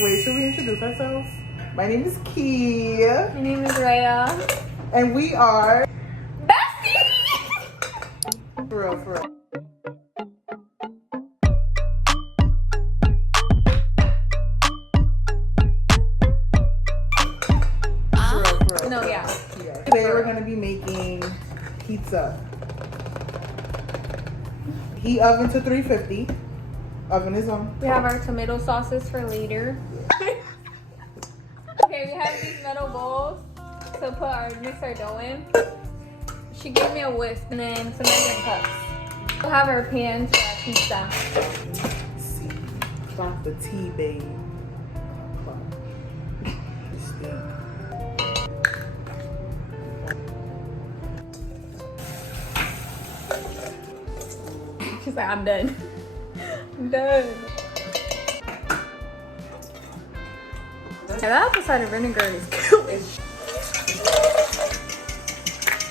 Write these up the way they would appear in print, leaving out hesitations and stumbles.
Wait, should we introduce ourselves? My name is Key. My name is Rhea. And we are Bestie! For real, for real. No, yeah. Today we're gonna be making pizza. Heat oven to 350. Oven is on. We have our tomato sauces for later. Okay, we have these metal bowls to mix our dough in. She gave me a whisk and then some measuring cups. We'll have our pans for our pizza. See, clap the tea, baby. She's like, I'm done. I'm done. Yeah, that apple cider vinegar is killing.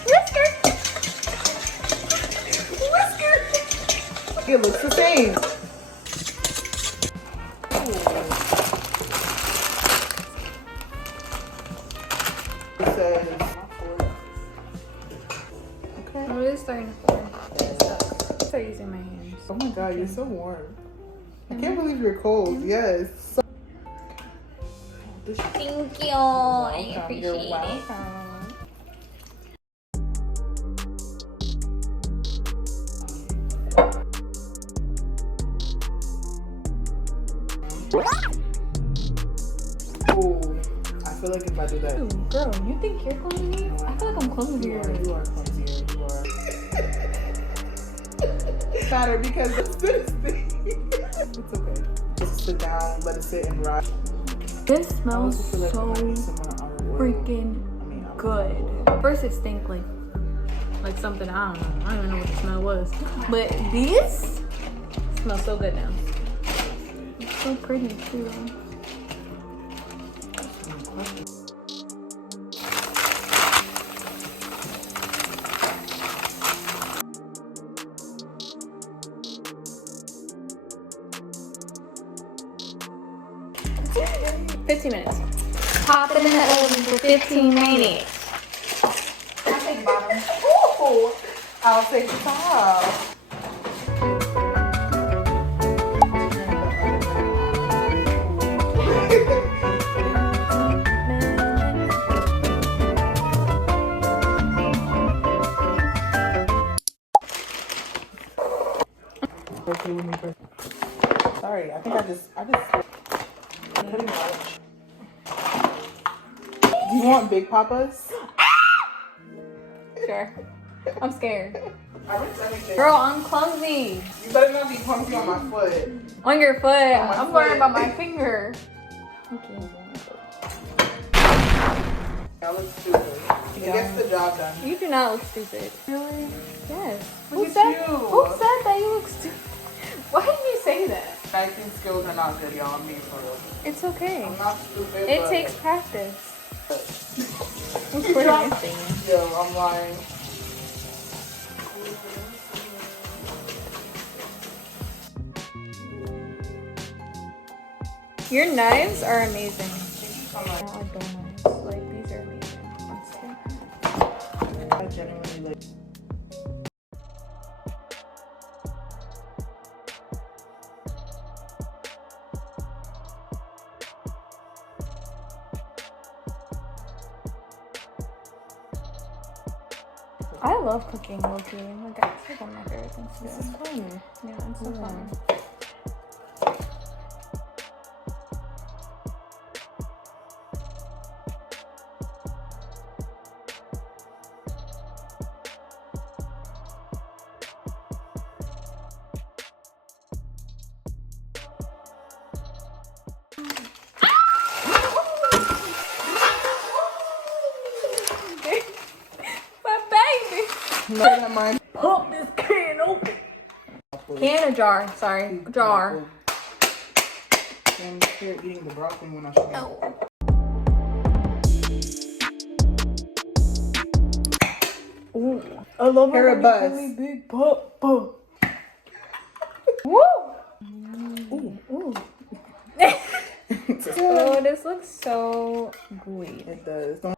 Whisker! It looks the same. It says, okay. I'm really starting to form. Start using my hands. Oh my god, you're so warm. I can't believe you're cold. Yes. So Thank you. I appreciate You're it. welcome. Ooh, I feel like if I do that. Ooh, girl, you think you're clumsy? I feel like I'm clumsier. You are clumsier. You are. Matter because it's okay. Just sit down, let it sit and rot. This smells so freaking good. First it stink like something, I don't know. I don't even know what the smell was. But this smells so good now. It's so pretty too. $15 minutes. Pop it in the oven for 15 minutes. I'll take bottom. Ooh, I'll take the top. Sorry, I think I just putting much. Do you want big papas? Sure. I'm scared. Girl, I'm clumsy. You better not be clumsy on my foot. On your foot. My I'm foot. worried about my finger. Okay. I look stupid. It gets the job done. You do not look stupid. Really? Yes. Look Who at said, you. Who said that you look stupid? Why did you say that? Typing skills are not good, y'all. I'm being for real. It's okay. I'm not stupid. It but takes practice. Yo, I'm lying. Your knives are amazing. I'm like, I like donuts. Like, these are amazing. I genuinely like. I love cooking, low-key. Like, it's like one of my favorite things to do. This is fun. Yeah, it's so fun. No, that mine. Pump this can open. Can or jar? Sorry, jar. I'm here eating the broccoli when I should. Oh. Ooh, I love Hair it. buzz. Really big pop. Woo! Ooh, ooh. Oh, this looks so gooey. It does. Don't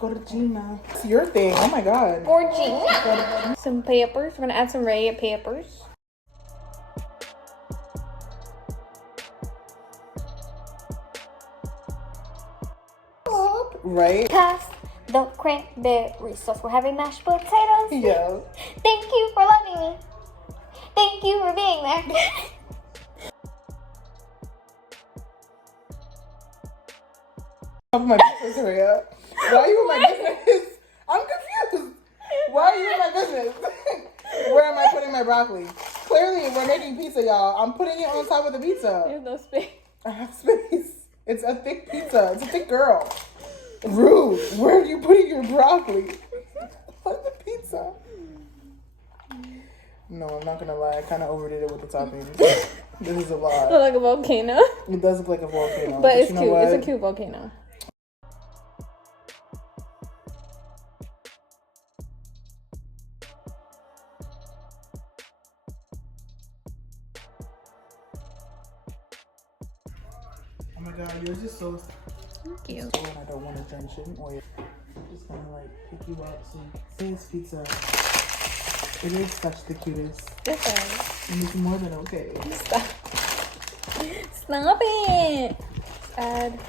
Gorgina. It's your thing. Oh my god. Gorgina. Some peppers. We're gonna add some red peppers. Right? Pass the cranberry sauce. We're having mashed potatoes. Yeah. Thank you for loving me. Thank you for being there. My business, Maria. Why are you in my business? I'm confused. Why are you in my business? Where am I putting my broccoli? Clearly, we're making pizza, y'all. I'm putting it on top of the pizza. There's no space. I have space. It's a thick pizza. It's a thick girl. Rude. Where are you putting your broccoli? On the pizza. No, I'm not gonna lie. I kind of overdid it with the toppings. This is a lot. Look like a volcano. It does look like a volcano. But it's you know cute. what? It's a cute volcano. Oh my god, yours is so Thank you. and I don't want to drench it in oil. I'm just gonna like pick you up so you can see this pizza. It is such the cutest. This one. And it's more than okay. Stop. Stop it. Add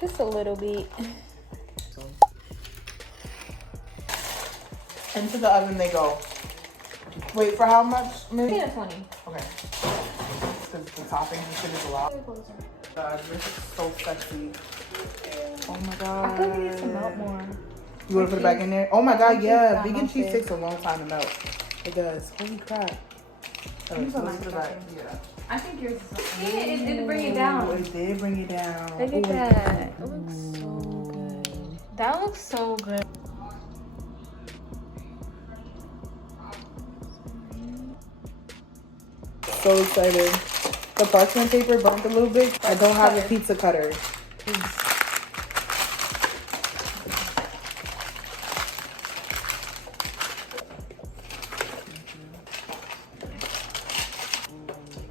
just a little bit. So. Into the oven they go. Wait, for how much? Maybe? 10 to 20. Okay. Because the topping and shit is a lot. God, this is so sexy. Oh my god. I feel like it needs to melt more. You want to put it back in there? Oh my god, yeah. Cheese Vegan cheese melted. takes a long time to melt. It does. Holy crap. You put mine back in. Yeah. I think yours is yeah, it did bring it down. It did bring it down. Look at Ooh, that. It looks so good. That looks so good. So excited. The parchment paper burnt a little bit. I don't have a pizza cutter.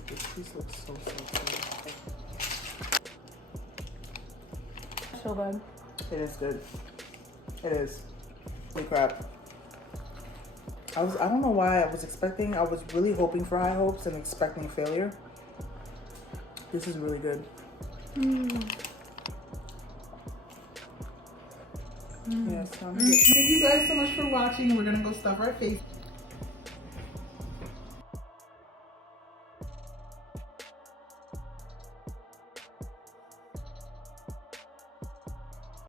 This piece looks so good. So good. It is good. It is. Holy crap. I don't know why I was really hoping for high hopes and expecting failure. This is really good. Yes. Thank you guys so much for watching. We're gonna go stuff our face.